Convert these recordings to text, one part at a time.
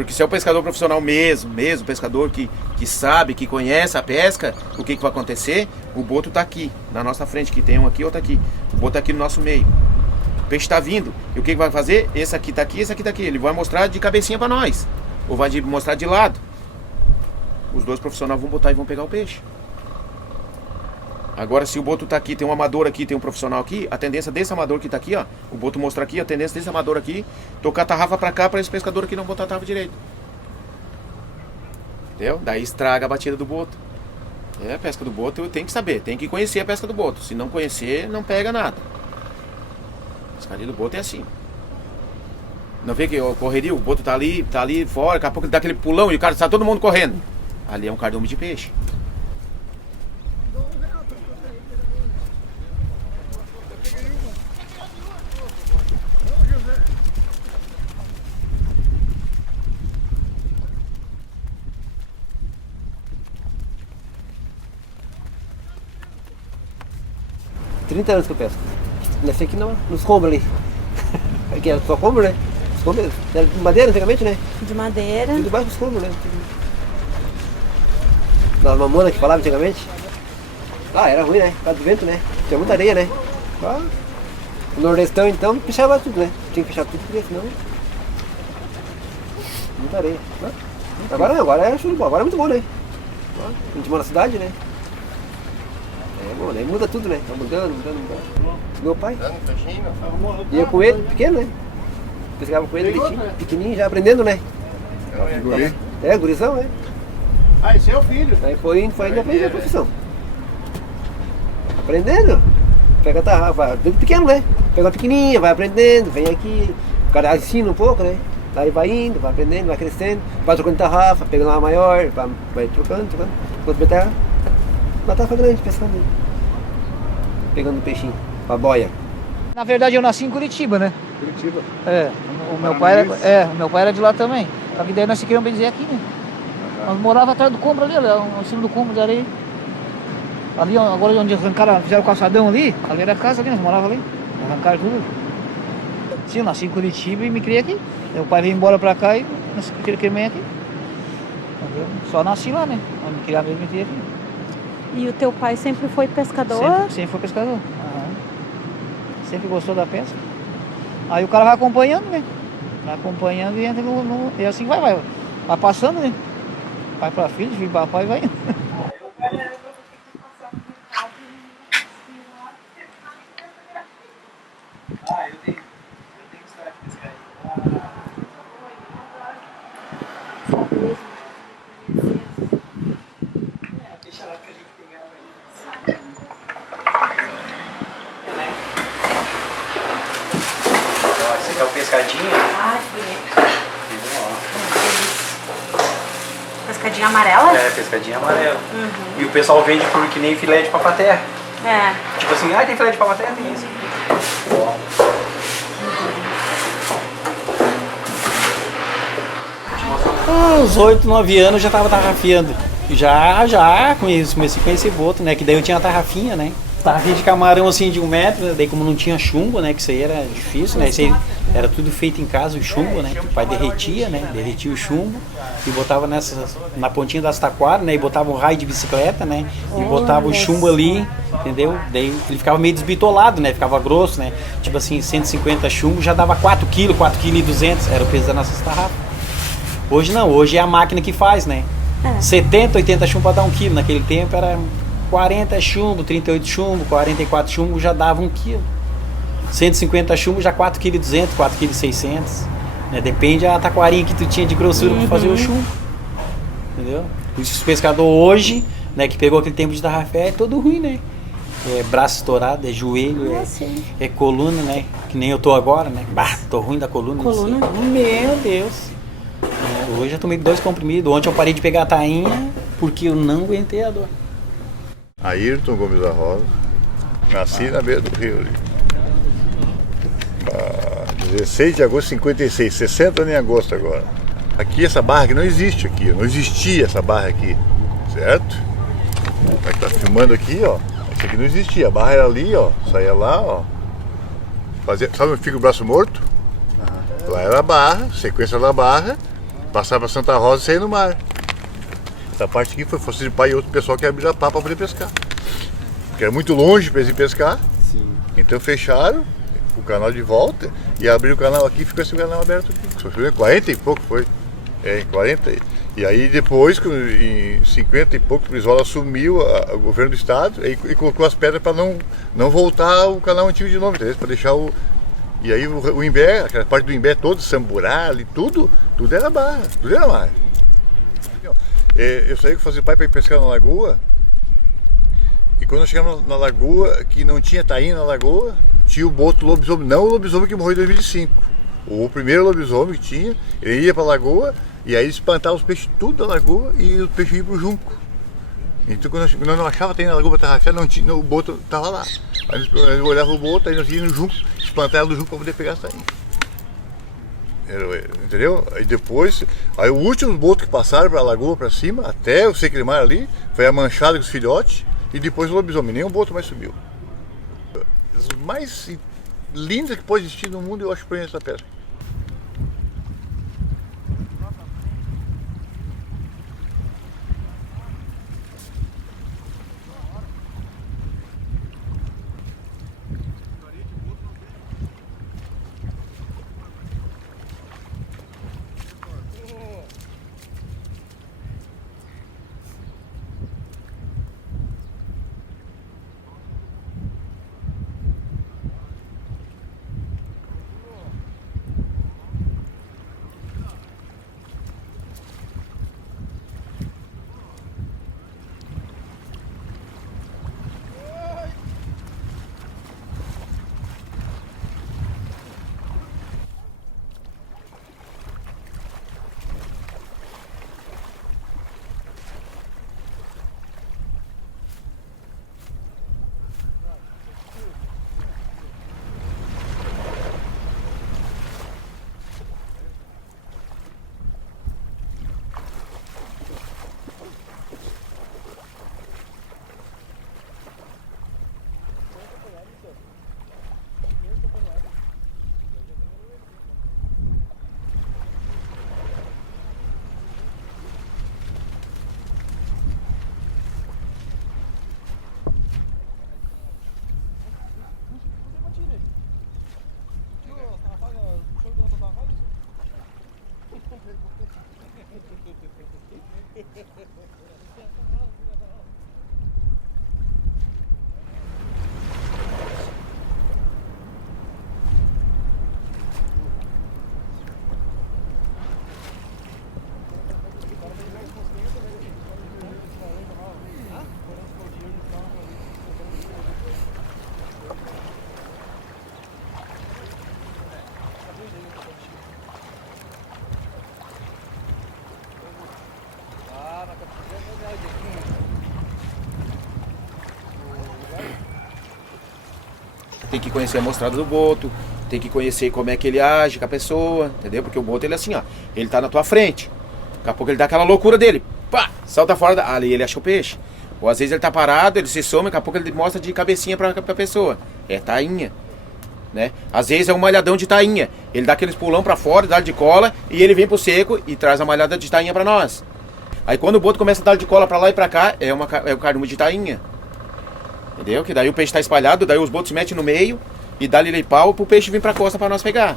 Porque se é o pescador profissional mesmo pescador que sabe, que conhece a pesca, o que vai acontecer? O boto tá aqui, na nossa frente, que tem um aqui, outro aqui. O boto tá aqui no nosso meio. O peixe tá vindo. E o que vai fazer? Esse aqui tá aqui, esse aqui tá aqui. Ele vai mostrar de cabecinha para nós. Ou vai mostrar de lado. Os dois profissionais vão botar e vão pegar o peixe. Agora, se o boto tá aqui, tem um amador aqui, tem um profissional aqui, a tendência desse amador que tá aqui, ó, o boto mostra aqui, a tendência desse amador aqui, tocar a tarrafa pra cá, pra esse pescador aqui não botar a tarrafa direito. Entendeu? Daí estraga a batida do boto. A pesca do boto tem que saber, tem que conhecer a pesca do boto. Se não conhecer, não pega nada. A pescaria do boto é assim. Não vê que o correria, o boto tá ali fora, daqui a pouco ele dá aquele pulão e o cara tá todo mundo correndo. Ali é um cardume de peixe. Há 30 anos que eu pesco. Nasci aqui nos combos ali. Aqui era só combo, né? Os combos era de madeira antigamente, né? De madeira. Tudo debaixo dos combos, né? Das mamonas que falava antigamente. Era ruim, né? Por causa do vento, né? Tinha muita areia, né? O nordestão, então, fechava tudo, né? Tinha que fechar tudo, porque senão... Muita areia. Agora não, agora é show de bola. Agora é muito bom, né? A gente mora na cidade, né? É bom, né? Muda tudo, né? Tá mudando. Meu pai ia com ele, pequeno, né? Pescava com ele, pequenininho, já aprendendo, né? Gurizão, né? Esse é o filho. Aí foi indo aprender a profissão. Aprendendo. Pega a tarrafa, desde pequeno, né? Pega a pequenininha, vai aprendendo, vem aqui. O cara ensina um pouco, né? Aí vai indo, vai aprendendo, vai crescendo, vai trocando tarrafa, pegando uma maior, vai trocando. Quando botar uma tarrafa grande, pescando. Pegando um peixinho, pra boia. Na verdade eu nasci em Curitiba, né? Curitiba? O meu pai era de lá também. Só que daí nós queríamos bem dizer aqui, né? Nós morávamos atrás do cômodo ali, em cima do cômodo de areia. Ali, agora onde arrancaram, fizeram o calçadão ali era a casa ali, nós morávamos ali. Arrancaram tudo. Sim, eu nasci em Curitiba e me criei aqui. Meu pai veio embora pra cá e nós criamos aqui. Só nasci lá, né? Mas me criava mesmo, me criei aqui. E o teu pai sempre foi pescador? Sempre foi pescador. Sempre gostou da pesca. Aí o cara vai acompanhando, né? Vai acompanhando e entra e assim vai passando, né? Pai pra filho, filho pra pai, vai indo. Eu tenho que estar aqui nesse cara. Deixa lá que a gente tem ela. Esse aqui é o pescadinho. Que bonito. Pescadinha amarela? Pescadinha amarela. E o pessoal vende por que nem filé de papaterra. Tipo assim, tem filé de papaterra, tem isso. Uns 8, 9 anos já tava tarrafiando. Já comecei a conhecer boto, né? Que daí eu tinha a tarrafinha, né? Tarrafinha de camarão assim de 1 metro, né? Daí como não tinha chumbo, né? Que isso aí era difícil, né? Isso aí era tudo feito em casa, o chumbo, né? Que o pai derretia, né? Derretia o chumbo e botava na pontinha das taquaras, né? E botava um raio de bicicleta, né? E botava o chumbo ali, entendeu? Daí ele ficava meio desbitolado, né? Ficava grosso, né? Tipo assim, 150 chumbo já dava 4 kg, 4,2 kg, era o peso das nossas tarrafas. Hoje não, hoje é a máquina que faz, né? 70, 80 chumbo para dar 1 quilo. Naquele tempo era 40 chumbo, 38 chumbo, 44 chumbo já dava 1 quilo. 150 chumbo já 4,2 kg, 4,6 kg. Né? Depende da taquarinha que tu tinha de grossura para fazer o chumbo. Entendeu? Os pescadores hoje, né, que pegou aquele tempo de tarrafé, é todo ruim, né? É braço estourado, é joelho, é coluna, né? Que nem eu tô agora, né? Tô ruim da coluna. Coluna? Assim. Meu Deus! Hoje eu tomei 2 comprimidos. Ontem eu parei de pegar a tainha porque eu não aguentei a dor. Ayrton Gomes da Rosa, nasci na beira do rio ali. 16 de agosto de 56, 60 anos em agosto agora. Aqui essa barra aqui não existe aqui, não existia essa barra aqui, certo? Vai estar filmando aqui, ó. Isso aqui não existia, a barra era ali, ó. Saía lá, ó. Fazia, sabe onde fica o braço morto? Lá era a barra, sequência da barra. passava para Santa Rosa e saía no mar. Essa parte aqui foi Focinho de Pai e outro pessoal que abriu a pá para poder pescar. Porque era muito longe para eles ir pescar. Sim. Então fecharam o canal de volta e abriram o canal aqui e ficou esse canal aberto aqui. 40 e pouco foi. 40. E aí depois, em 50 e pouco, o Brizola assumiu o governo do estado e colocou as pedras para não voltar o canal antigo de novo, para deixar o... E aí o Imbé, aquela parte do Imbé todo, Samburá ali, tudo era barra, tudo era mar. Eu saí com o Focinho de Pai para ir pescar na lagoa, e quando nós chegamos na lagoa, que não tinha tainha na lagoa, tinha o boto lobisomem, não o lobisomem que morreu em 2005. O primeiro lobisomem que tinha, ele ia para a lagoa, e aí espantava os peixes tudo da lagoa e os peixes iam para o junco. Então quando nós não achava tainha na lagoa para tarrafiar, o boto estava lá. Aí nós olhava o boto, aí nós íamos no junco, espantava no junco para poder pegar as tainhas. Entendeu? Aí depois, aí o último boto que passaram para a lagoa para cima, até o Secrimar ali, foi a manchada com os filhotes e depois o lobisomem, nenhum boto mais subiu. As mais lindas que pode existir no mundo, eu acho, para essa pesca. Tem que conhecer a mostrada do boto, tem que conhecer como é que ele age com a pessoa, entendeu? Porque o boto, ele é assim, ó, ele tá na tua frente, daqui a pouco ele dá aquela loucura dele, pá, salta fora, ali ele acha o peixe. Ou às vezes ele tá parado, ele se some, daqui a pouco ele mostra de cabecinha pra pessoa, é tainha, né? Às vezes é um malhadão de tainha, ele dá aqueles pulão pra fora, dá de cola, e ele vem pro seco e traz a malhada de tainha pra nós. Aí quando o boto começa a dar de cola pra lá e pra cá, é o cardume de tainha. Entendeu? Que daí o peixe tá espalhado, daí os botos se metem no meio e dá-lhe pau pro peixe vir pra costa pra nós pegar.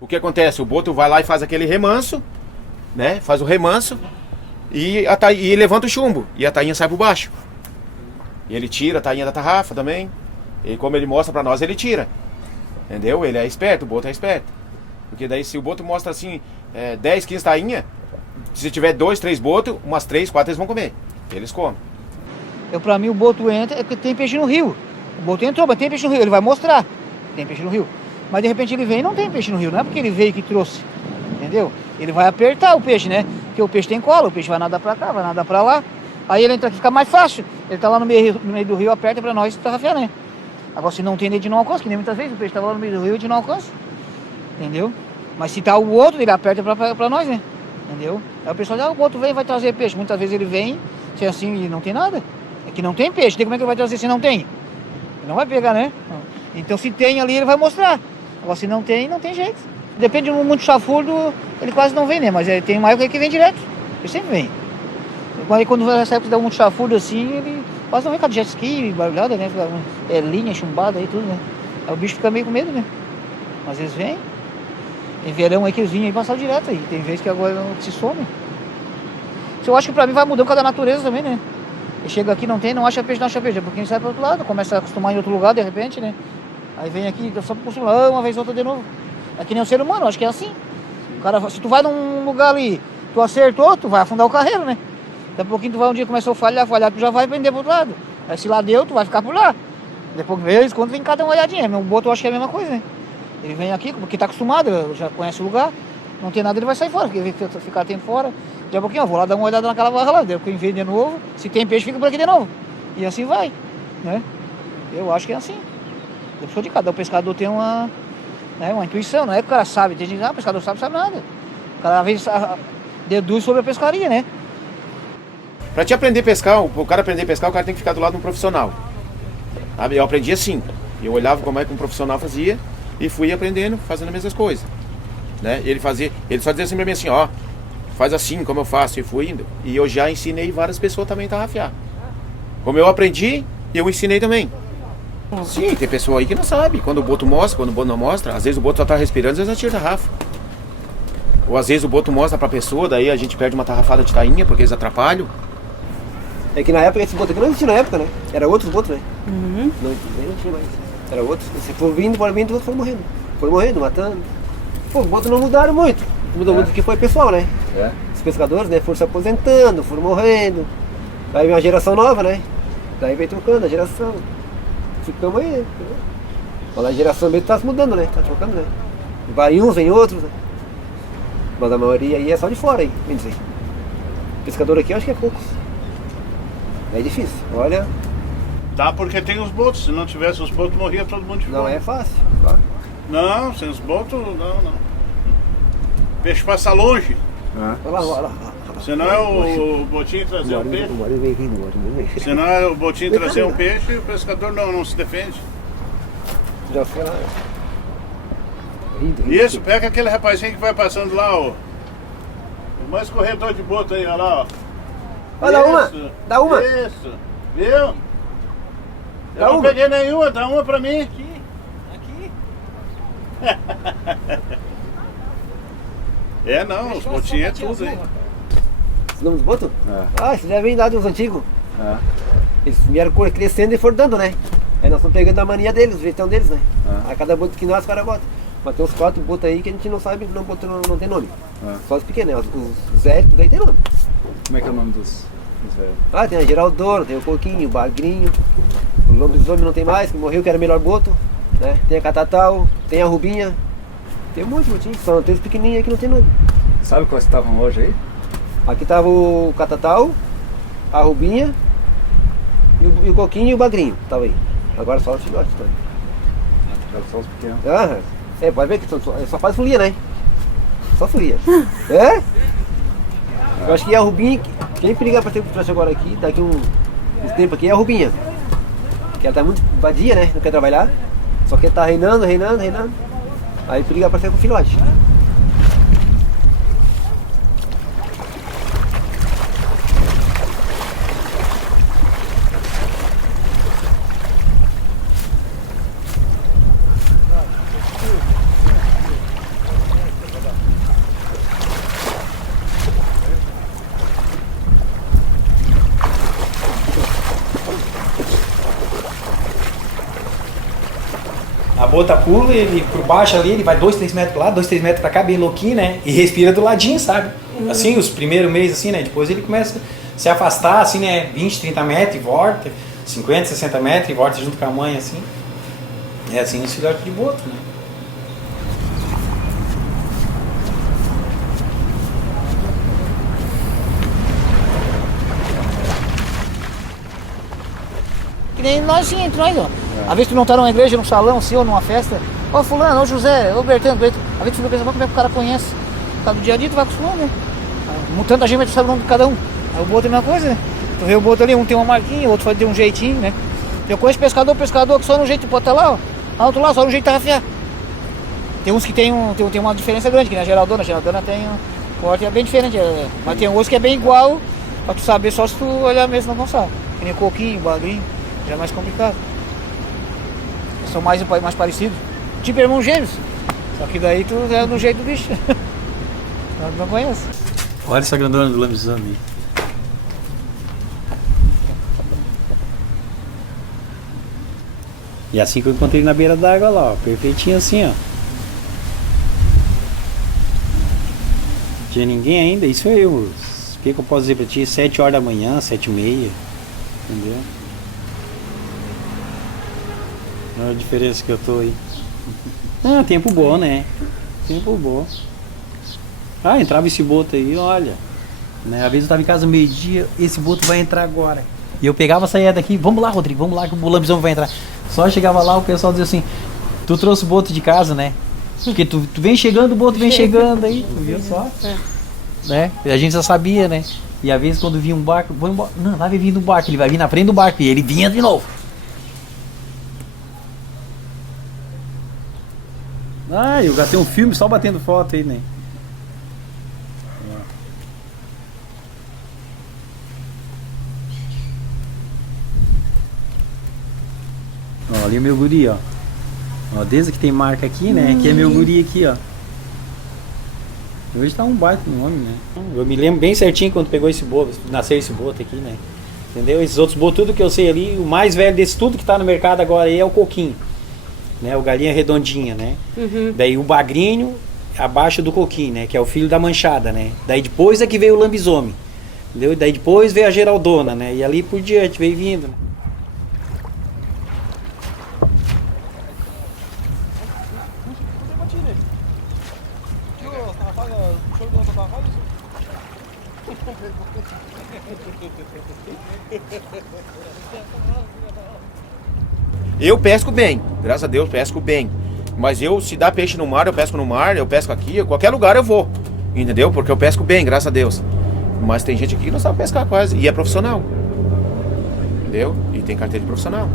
O que acontece? O boto vai lá e faz aquele remanso, né? Faz o remanso e levanta o chumbo. E a tainha sai por baixo. E ele tira a tainha da tarrafa também. E como ele mostra pra nós, ele tira. Entendeu? Ele é esperto, o boto é esperto. Porque daí se o boto mostra assim, 10, 15 tainha, se tiver 2, 3 botos, umas 3, 4 eles vão comer. Eles comem. Pra mim o boto entra, é porque tem peixe no rio. O boto entrou, mas tem peixe no rio, ele vai mostrar. Tem peixe no rio. Mas de repente ele vem e não tem peixe no rio, não é porque ele veio que trouxe. Entendeu? Ele vai apertar o peixe, né? Porque o peixe tem cola, o peixe vai nadar pra cá, vai nadar pra lá. Aí ele entra aqui, fica mais fácil. Ele tá lá no meio do rio, aperta pra nós tarrafiar, né? Agora se não tem, ele não alcança, que nem muitas vezes o peixe tava lá no meio do rio e não alcança. Entendeu? Mas se tá o outro, ele aperta pra nós, né? Entendeu? Aí o pessoal diz, o outro vem e vai trazer peixe. Muitas vezes ele vem, se é assim, e não tem nada. É que não tem peixe. Como é que ele vai trazer se não tem? Ele não vai pegar, né? Então se tem ali, ele vai mostrar. Agora se não tem jeito. Depende do muito chafurdo, ele quase não vem, né? Mas tem uma época que vem direto. Ele sempre vem. Mas quando essa época dá muito chafurdo assim, ele quase não vem com a jet ski, barulhada, né? Linha, chumbada aí, tudo, né? Aí o bicho fica meio com medo, né? Mas eles vêm. Tem verão aí que eles vinham aí passar direto aí. Tem vezes que agora se some. Eu acho que pra mim vai mudando cada natureza também, né? E chega aqui, não acha peixe, é porque ele sai pro outro lado, começa a acostumar em outro lugar de repente, né? Aí vem aqui, só por acostumar, uma vez outra de novo. É que nem o ser humano, acho que é assim. O cara, se tu vai num lugar ali, tu acertou, tu vai afundar o carreiro, né? Daqui a pouquinho tu vai um dia começou a falhar, tu já vai prender pro outro lado. Aí se lá deu, tu vai ficar por lá. Depois que vez quando vem cada uma olhadinha. O boto eu acho que é a mesma coisa, né? Ele vem aqui, porque tá acostumado, já conhece o lugar, não tem nada, ele vai sair fora, porque ele ficar tempo fora. Daqui a pouquinho, eu vou lá dar uma olhada naquela barra lá, depois vem de novo, se tem peixe, fica por aqui de novo. E assim vai, né? Eu acho que é assim. Depois de cada, o pescador tem uma intuição, não é que o cara sabe, tem gente que o pescador sabe nada. O cara às vezes deduz sobre a pescaria, né? Pra te aprender a pescar, o cara aprender a pescar, o cara tem que ficar do lado de um profissional. Sabe? Eu aprendi assim, eu olhava como é que um profissional fazia e fui aprendendo, fazendo as mesmas coisas, né? Ele só dizia assim pra mim assim, ó, faz assim como eu faço, e fui indo. E eu já ensinei várias pessoas também a tarrafiar. Como eu aprendi, eu ensinei também. Sim, tem pessoa aí que não sabe, quando o boto mostra, quando o boto não mostra, às vezes o boto só tá respirando, às vezes atira tarrafa. Ou às vezes o boto mostra pra pessoa, daí a gente perde uma tarrafada de tainha, porque eles atrapalham. É que na época esse boto aqui não existia na época, né? Era outros botos, né? Não tinha mais. Era outros. Se for vindo, os foram morrendo. Foram morrendo, matando. Pô, os botos não mudaram muito. Mudou muito o que foi pessoal, né? Os pescadores, né? Foram se aposentando, foram morrendo. Aí veio uma geração nova, né? Daí veio trocando a geração. Ficamos aí, né? Mas a geração mesmo tá se mudando, né? Tá trocando, né? Vai uns, vem outros, né? Mas a maioria aí é só de fora aí, bem dizer. Pescador aqui eu acho que é poucos. É difícil, olha. Dá porque tem os botos, se não tivesse os botos morria todo mundo de fome. Não é fácil, claro. Não, sem os botos, não. Peixe passa longe. Olha lá. Senão é o botinho trazer um peixe. Senão é o botinho trazer um peixe e o pescador não se defende. Já foi lá. Isso, pega aquele rapazinho que vai passando lá, ó. O mais corredor de boto aí, olha lá, ó. Dá uma. Isso, viu? Eu não peguei nenhuma, dá uma pra mim. Aqui. Não, os botinhos é tudo, hein? Os nomes dos botos? Isso já vem lá dos antigos. Eles vieram crescendo e foram dando, né? Aí nós estamos pegando a mania deles, o jeitão deles, né? A cada boto que nós, os caras botam. Mas tem uns 4 botos aí que a gente não sabe, não tem nome. Só os pequenos, né? Os velhos, tudo aí tem nome. Como é que é o nome dos velhos? Tem a Geraldouro, tem o Coquinho, o Bagrinho. O lobisomem não tem mais, que morreu, que era o melhor boto. Né? Tem a Catatal, tem a Rubinha. Tem um monte de botinhos, só tem os pequenininhos aí que não tem nome. Sabe quais estavam hoje aí? Aqui tava o Catatal, a Rubinha e o Coquinho e o Bagrinho, tava aí. Agora só os filhotes, tá? Só os pequenos. Pode ver que só faz folia, né? Só folia. Eu acho que é a Rubinha, quem periga pra ter trouxe agora aqui, daqui uns tempos aqui, é a Rubinha. Que ela tá muito vadia, né? Não quer trabalhar. Só que tá reinando. Aí periga pra ter com o filhote. A bota pula, ele por baixo ali, ele vai 2, 3 metros pra lá, 2, 3 metros pra cá, bem louquinho, né? E respira do ladinho, sabe? Assim, os primeiros meses, assim, né? Depois ele começa a se afastar, assim, né? 20, 30 metros e volta, 50, 60 metros e volta junto com a mãe, assim. É assim os filhotes de boto, né? Que nem nós sim, entre nós, ó. Às vezes tu não tá numa igreja, num salão, assim, ou numa festa. Ô fulano, ô José, ô Bertano, às vezes tu pensa, como é que o cara conhece? Tá do dia a dia, tu vai acostumando, né? Tanta gente, mas tu sabe o nome de cada um. Aí o boto é a mesma coisa, né? Tu vê o boto ali, um tem uma marquinha, o outro faz de um jeitinho, né? Eu conheço pescador que só no jeito, bota lá, ó. Lá outro lado, só no jeito de tarrafiar. Tem uns que tem uma diferença grande, que na Geraldona tem um corte é bem diferente, mas tem outros que é bem igual, pra tu saber só se tu olhar mesmo na moçada. Que nem coquinho, bagrinho, já é mais complicado. São mais parecidos. Tipo irmãos gêmeos. Só que daí tu é do jeito do bicho. Tu não conhece. Olha essa grandona do lambizão ali. E assim que eu encontrei na beira d'água lá, ó, perfeitinho assim, ó. Não tinha ninguém ainda, isso é eu. O que eu posso dizer pra ti? 7 horas da manhã, 7h30. Entendeu? Olha a diferença que eu tô aí. Ah, tempo bom, né? Tempo bom. Ah, entrava esse boto aí, olha. Né? Às vezes eu tava em casa meio-dia, esse boto vai entrar agora. E eu pegava a saída daqui, vamos lá, Rodrigo, vamos lá que o lambizão vai entrar. Só chegava lá, o pessoal dizia assim, tu trouxe o boto de casa, né? Porque tu vem chegando, o boto vem chegando aí, tu viu só? Né? A gente já sabia, né? E às vezes quando vinha um barco, vou embora. Não, lá vai vir do barco, ele vai vir na frente do barco. E ele vinha de novo. Ah, eu gastei um filme só batendo foto aí, né? Ó, ali é meu guri, ó. Ó, desde que tem marca aqui, né? Aqui é meu guri aqui, ó. Hoje tá um baita no nome, né? Eu me lembro bem certinho quando pegou esse boto, nasceu esse boto aqui, né? Entendeu? Esses outros botos, tudo que eu sei ali, o mais velho desse tudo que tá no mercado agora aí é o coquinho. Né? O galinha redondinha, né? Daí o bagrinho abaixo do coquinho, né? Que é o filho da manchada, né? Daí depois é que veio o lambisomem. Entendeu? E daí depois veio a geraldona, né? E ali por diante, veio vindo, né? Eu pesco bem, graças a Deus pesco bem. Mas se dá peixe no mar, eu pesco aqui, qualquer lugar eu vou. Entendeu? Porque eu pesco bem, graças a Deus. Mas tem gente aqui que não sabe pescar quase. E é profissional. Entendeu? E tem carteira de profissional.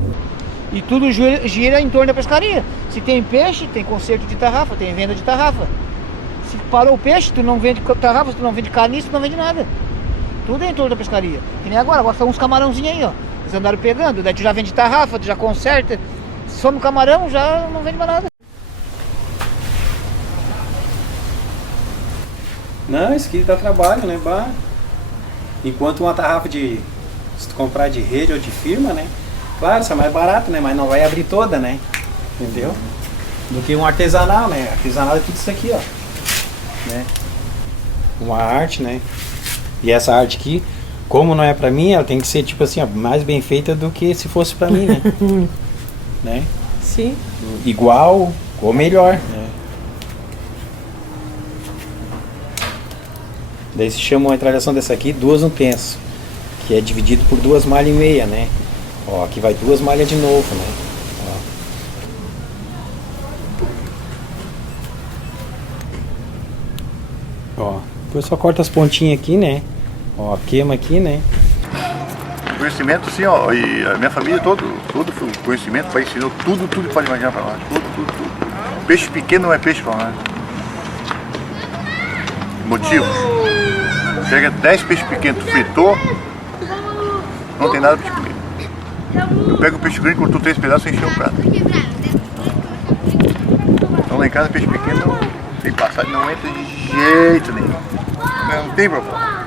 E tudo gira em torno da pescaria. Se tem peixe, tem conserto de tarrafa, tem venda de tarrafa. Se parou o peixe, tu não vende tarrafa, tu não vende caniço, tu não vende nada. Tudo é em torno da pescaria. Que nem agora são uns camarãozinhos aí, ó. Eles andaram pegando, daí tu já vende tarrafa, tu já conserta. Se some camarão, já não vende mais nada. Não, isso aqui dá trabalho, né? Bah. Enquanto uma tarrafa se tu comprar de rede ou de firma, né? Claro, isso é mais barato, né? Mas não vai abrir toda, né? Entendeu? Do que um artesanal, né? Artesanal é tudo isso aqui, ó. Né? Uma arte, né? E essa arte aqui, como não é pra mim, ela tem que ser, tipo assim, mais bem feita do que se fosse pra mim, né? Né? Sim. Igual ou melhor, né? Daí se chama uma entralhação dessa aqui, 2 no tenso, que é dividido por 2 malhas e meia, né? Ó, aqui vai 2 malhas de novo, né? Ó, depois só corta as pontinhas aqui, né? Ó, queima aqui, né? Conhecimento, assim, ó, e a minha família todo o conhecimento, o pai ensinou tudo que pode imaginar pra nós. Tudo. Peixe pequeno não é peixe pra nós. Motivo? Pega 10 peixes pequenos, tu fritou, não tem nada pra te comer. Eu pego o peixe grande, cortou 3 pedaços e encheu o prato. Então lá em casa peixe pequeno tem passagem, não entra de jeito nenhum. Não tem problema.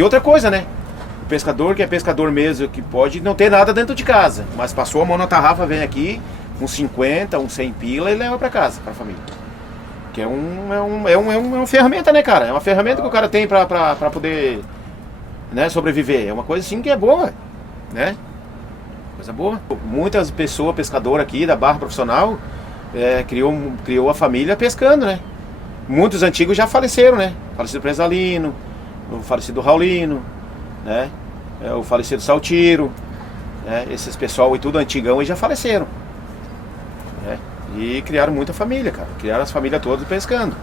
E outra coisa, né? O pescador que é pescador mesmo, que pode não ter nada dentro de casa, mas passou a mão na tarrafa, vem aqui, uns 50, uns 100 pila e leva pra casa, pra família. Que é uma ferramenta, né, cara? É uma ferramenta que o cara tem pra poder, né, sobreviver. É uma coisa assim que é boa, né? Coisa boa. Muitas pessoas, pescador aqui da barra profissional, criou a família pescando, né? Muitos antigos já faleceram, né? Falecido Presalino, o falecido Raulino, né? O falecido Saltiro, né? Esses pessoal e tudo antigão e já faleceram, né? E criaram muita família, cara. Criaram as famílias todas pescando.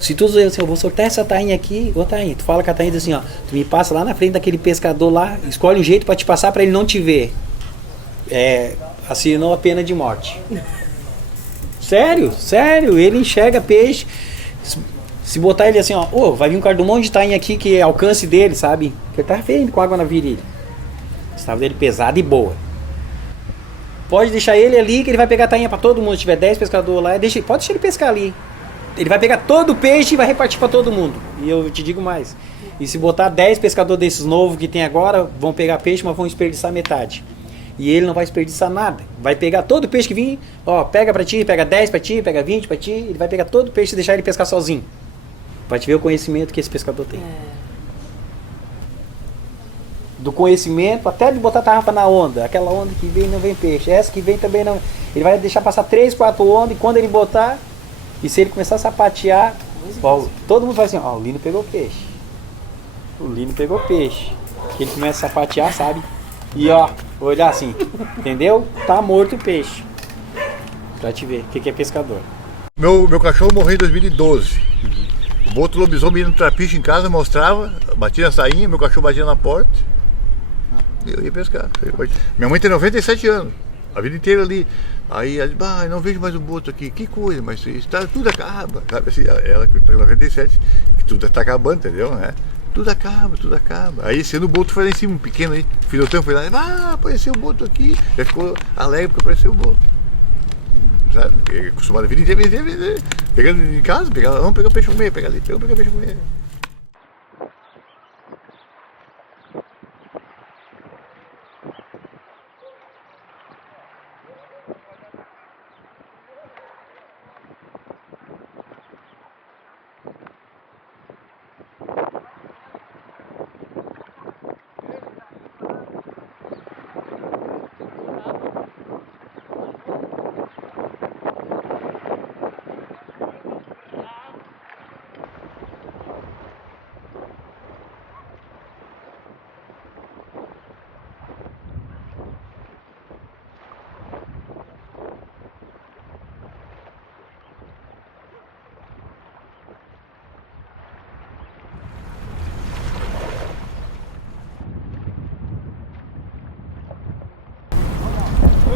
Se tu dizer assim, eu vou soltar essa tainha aqui, ô tainha, tu fala com a tainha assim, ó, tu me passa lá na frente daquele pescador lá, escolhe um jeito pra te passar pra ele não te ver. Assinou a pena de morte. Sério, ele enxerga peixe. Se botar ele assim, ó, vai vir um cardumonte de tainha aqui que é alcance dele, sabe? Que ele tá vendo com água na virilha. Estava dele pesado e boa. Pode deixar ele ali que ele vai pegar a tainha pra todo mundo. Se tiver 10 pescadores lá, pode deixar ele pescar ali. Ele vai pegar todo o peixe e vai repartir pra todo mundo. E eu te digo mais. E se botar 10 pescadores desses novos que tem agora, vão pegar peixe, mas vão desperdiçar metade. E ele não vai desperdiçar nada. Vai pegar todo o peixe que vir, pega pra ti, pega 10 pra ti, pega 20 pra ti. Ele vai pegar todo o peixe e deixar ele pescar sozinho. Pra te ver o conhecimento que esse pescador tem. Do conhecimento, até de botar a tarrafa na onda. Aquela onda que vem não vem peixe. Essa que vem também não. Ele vai deixar passar 3, 4 ondas e quando ele botar, e se ele começar a sapatear, todo mundo vai assim, o Lino pegou peixe. O Lino pegou peixe. Que ele começa a sapatear, sabe? E olhar assim, entendeu? Tá morto o peixe. Pra te ver o que é pescador. Meu cachorro morreu em 2012. O boto lobisomem ia no trapiche em casa, mostrava, batia na sainha, meu cachorro batia na porta. E eu ia pescar. Minha mãe tem 97 anos, a vida inteira ali. Aí ela disse, não vejo mais o boto aqui, que coisa, mas isso tudo acaba. Sabe assim, ela que tem 97, que tudo está acabando, entendeu? Né? Tudo acaba. Aí esse ano o boto foi lá em cima, um pequeno aí, o filhotão foi lá, apareceu o boto aqui. Já ficou alegre porque apareceu o boto. Sabe? Acostumado a vida inteira, pegando em casa, vamos pegar o peixe comer, pega ali, pega o peixe comer.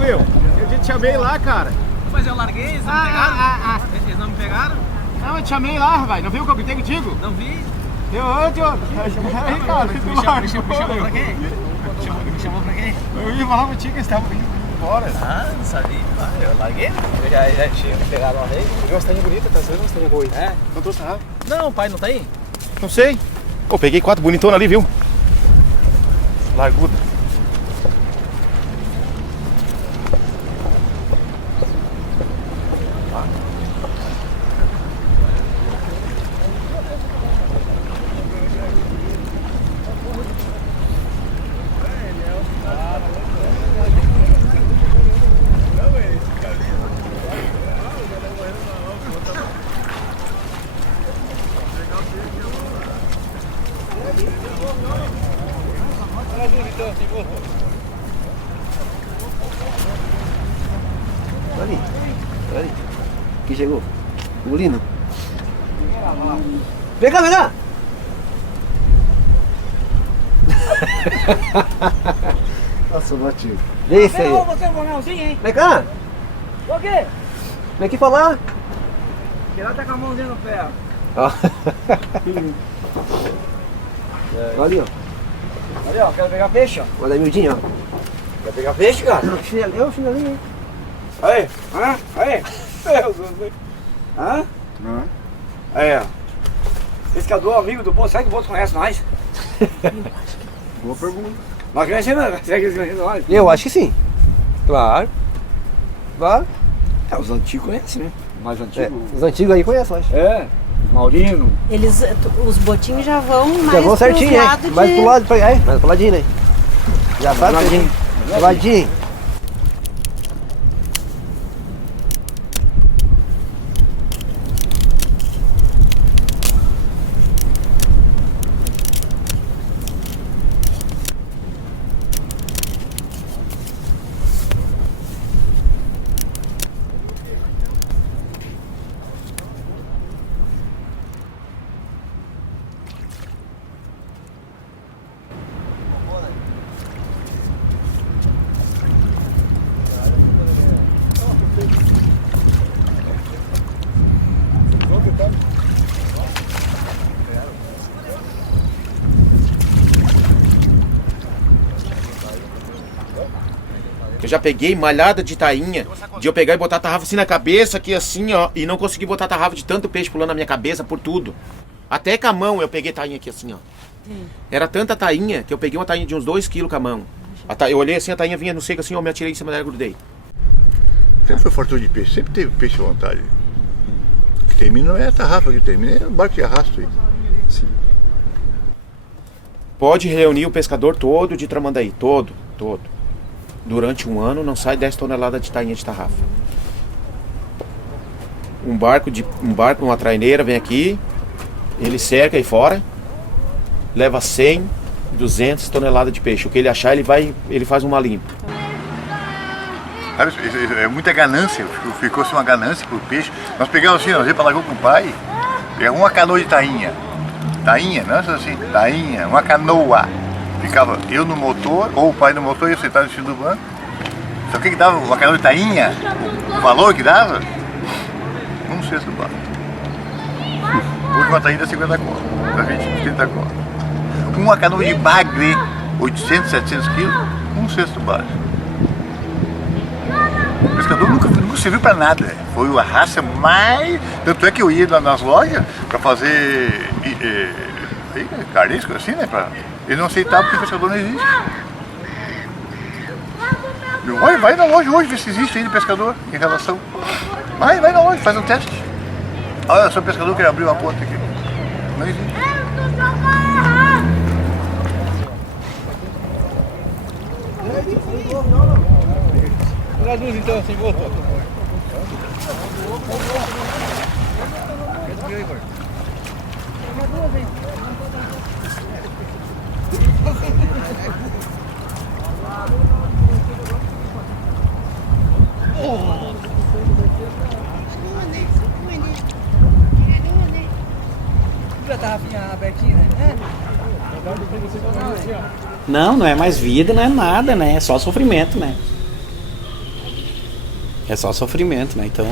Eu te chamei lá, cara. Mas eu larguei, eles não me pegaram? Eles não me pegaram? Não, eu te chamei lá, rapaz. Não viu o que eu gritei contigo? Não vi. Aí, cara, me chamou pra quê? Me chamou pra quê? Eu ia falar contigo que eles estavam indo embora. Não sabia. Eu larguei. Eu já tinha me pegado uma vez. Peguei uma estaninha bonita, tá saindo uma estaninha boa aí. Não trouxe nada? Não, o pai não tá aí? Não sei. Pô, peguei 4 bonitonas ali, viu? Larguda. Ali. Aqui chegou. O Lino. Vem cá. Nossa, batido. Vem isso aí. Você é um bonãozinho, hein? Vem cá. O quê? Vem aqui falar. Que lá tá com a mãozinha no pé, Olha ali, ó. Ali, ó, quero pegar peixe, ó. Olha aí, miudinho, ó. Quer pegar peixe, cara? É o chinelinho, hein? Aí, aí. Hã? Aí, ó. Pescador, amigo do Boto, será que o Boto conhece nós? Boa pergunta. Nós conhecemos, será que eles conhecem nós? Eu acho que sim. Claro. Claro. É, os antigos conhecem, né? Mais antigos. Os antigos aí conhecem, eu acho. É, Maurino. Os botinhos já vão mais Já vão certinho, pros é. lados Mais de... pro lado, mais pro ladinho, né? Já sabe, ladinho. pro ladinho. Eu já peguei malhada de tainha, de eu pegar e botar a tarrafa assim na cabeça, aqui assim, ó, e não consegui botar a tarrafa de tanto peixe pulando na minha cabeça por tudo. Até com a mão eu peguei tainha aqui assim, ó. Era tanta tainha que eu peguei uma tainha de uns 2 kg com a mão. Eu olhei assim, a tainha vinha no seco assim, eu me atirei em cima dela e grudei. Sempre foi fartura de peixe, sempre teve peixe à vontade. O que termina não é a tarrafa, o que termina é o barco de arrasto aí. Sim. Pode reunir o pescador todo de Tramandaí, todo. Durante um ano não sai 10 toneladas de tainha de tarrafa. Um barco, uma traineira vem aqui, ele cerca aí fora, leva 100, 200 toneladas de peixe. O que ele achar, ele faz uma limpa. Sabe, é muita ganância, ficou assim uma ganância pro peixe. Nós pegávamos assim, nós íamos pra lagoa com o pai, pegava uma canoa de tainha, não é assim, tainha, uma canoa. Ficava eu no motor, ou o pai no motor e eu sentado em cima do banco. Sabe o que dava uma canoa de tainha? O valor que dava? Um sexto do barco. Hoje uma tainha dá 50 conto, dá 20, 30 conto. Uma canoa de bagre, 800, 700 quilos, um sexto do barco. O pescador nunca serviu para nada. Foi a raça mais... Tanto é que eu ia lá nas lojas para fazer carnesco assim, né? Eles não aceitavam porque o pescador não existe. Vai na loja hoje ver se existe ainda pescador em relação. Vai na loja, faz um teste. Olha, eu sou pescador, quero abrir uma ponta aqui. Não existe. As duas então, assim, voltou. Já tá abertinha, né? Não é mais vida, não é nada, né? É só sofrimento, né? É só sofrimento, né? Então,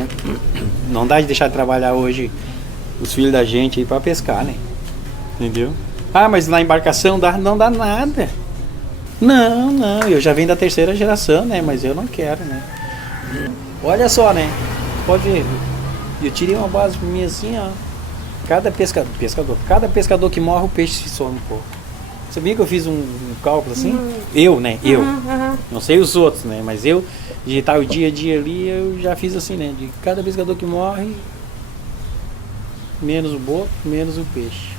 não dá de deixar de trabalhar hoje os filhos da gente aí pra pescar, né? Entendeu? Ah, mas na embarcação não dá nada. Não, eu já venho da 3ª geração, né? Mas eu não quero, né? Olha só, né? Pode ver. Eu tirei uma base pra mim assim, ó. Cada pescador que morre, o peixe se some um pouco. Sabia que eu fiz um cálculo assim? Eu. Não sei os outros, né? Mas eu, digitar o dia a dia ali, eu já fiz assim, né? De cada pescador que morre, menos o boto, menos o peixe.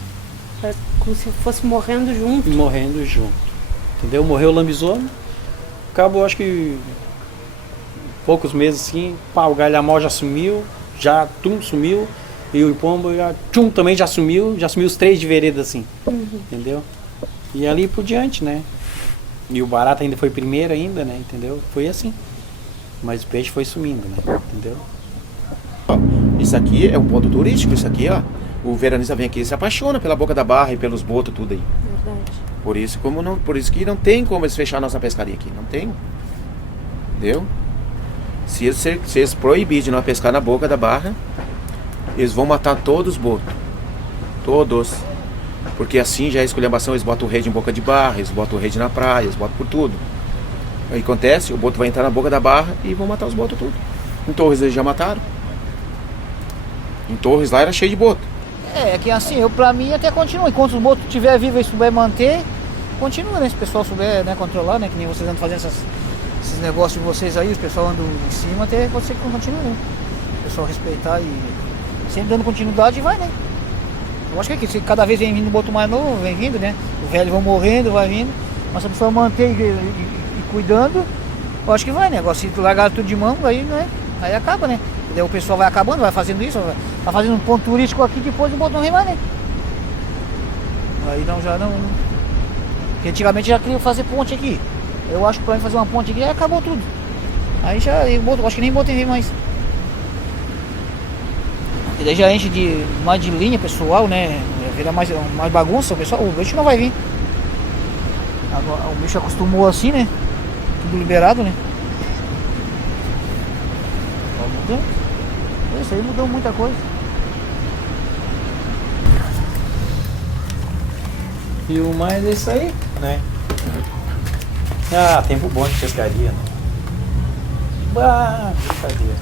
É como se fosse morrendo junto. Morrendo junto. Entendeu? Morreu o lambisomem. Acabou, acho que poucos meses assim, o galhamol já sumiu, sumiu. E o pombo também já sumiu os 3 de vereda assim. Entendeu? E ali por diante, né? E o barato ainda foi primeiro ainda, né? Entendeu? Foi assim. Mas o peixe foi sumindo, né? Entendeu? Isso aqui é um ponto turístico, isso aqui, ó. O veranista vem aqui e se apaixona pela Boca da Barra e pelos botos, tudo aí. Verdade. Por isso que não tem como eles fechar a nossa pescaria aqui. Não tem. Entendeu? Se eles proibirem de nós pescar na Boca da Barra, eles vão matar todos os botos. Todos. Porque assim já é esculhambação, eles botam rede em boca de barra, eles botam rede na praia, eles botam por tudo. Aí acontece, o boto vai entrar na Boca da Barra e vão matar os botos tudo. Em Torres eles já mataram. Em Torres lá era cheio de boto. É que assim, pra mim até continua. Enquanto os botos estiver vivo e souber manter, continua, né? Se o pessoal souber, né, controlar, né? Que nem vocês andam fazendo esses negócios de vocês aí, os pessoal andam em cima, até pode ser que continue, né? O pessoal respeitar e sempre dando continuidade e vai, né? Eu acho que cada vez vem vindo um boto mais novo, vem vindo, né? Os velhos vão morrendo, vai vindo. Mas se a pessoa manter e cuidando, eu acho que vai, né? Agora se tu largar tudo de mão, aí, né? Aí acaba, né? E daí o pessoal vai acabando, vai fazendo isso, vai fazendo um ponto turístico aqui, depois o boto não vem mais, né? Aí não, já não... Porque antigamente já queria fazer ponte aqui. Eu acho que pra mim fazer uma ponte aqui, aí acabou tudo. Aí já, eu acho que nem boto vem mais. E daí já enche mais de linha pessoal, né? Vira mais bagunça, o pessoal, o bicho não vai vir. Agora, o bicho acostumou assim, né? Tudo liberado, né? Mudou. Isso aí mudou muita coisa. E o mais é isso aí, né? Ah, tempo bom de pescaria, né? Bah, brincadeira.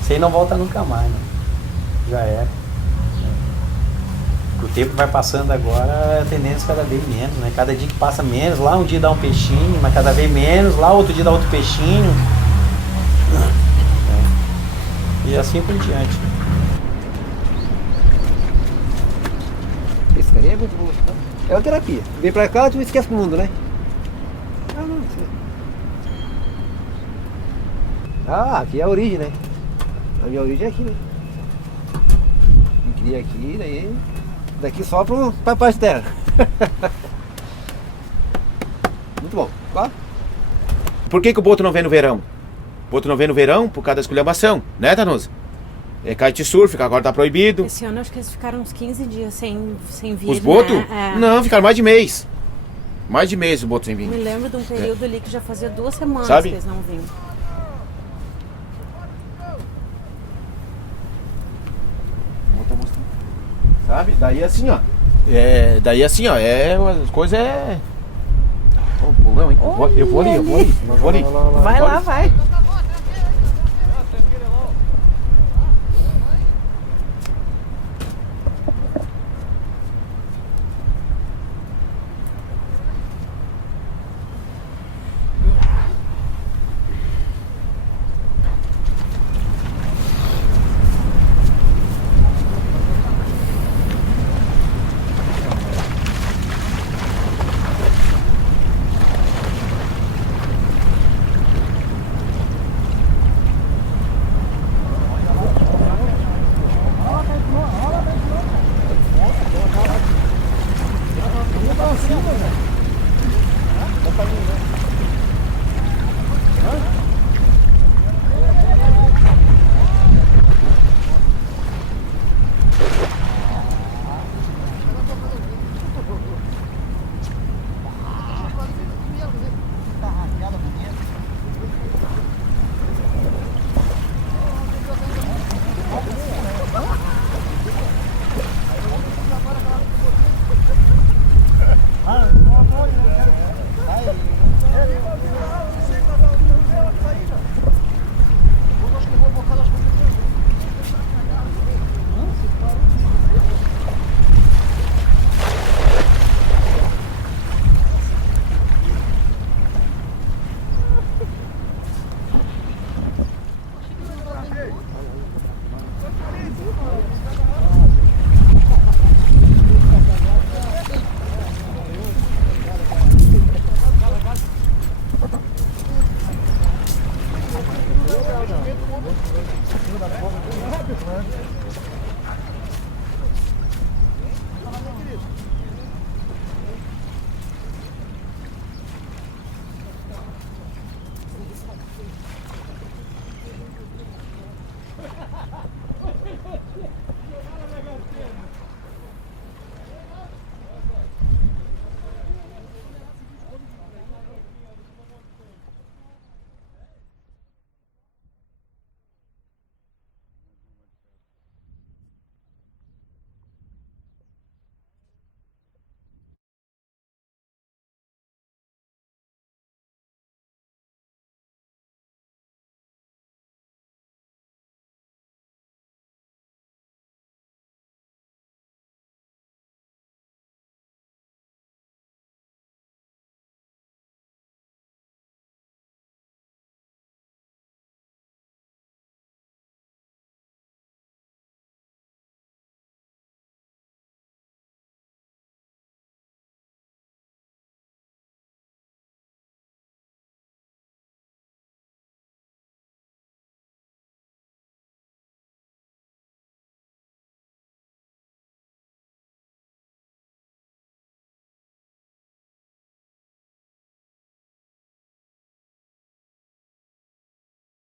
Isso aí não volta nunca mais, né? Já era. O tempo vai passando agora, a tendência cada vez menos, né? Cada dia que passa menos, lá um dia dá um peixinho, mas cada vez menos, lá outro dia dá outro peixinho. E assim por diante. Pescaria é muito boa. É uma terapia. Vem pra cá, tu esquece do mundo, né? Ah, não, sei. Ah, aqui é a origem, né? A minha origem é aqui, né? Me criei aqui, daí... Daqui só pra paz terra. Muito bom. Claro. Por que o boto não vem no verão? O boto não vem no verão por causa da esculhambação, né, Danusa? É kitesurf, que agora tá proibido. Esse ano acho que eles ficaram uns 15 dias sem vir. Os botos? Né? É. Não, ficaram mais de mês. Mais de mês o boto sem vir. Me lembro de um período ali que já fazia 2 semanas Sabe? que eles não vinham. Sabe? Daí assim, ó. As coisas é. Ô, bugão, hein? Eu vou ali. Vai lá, vai.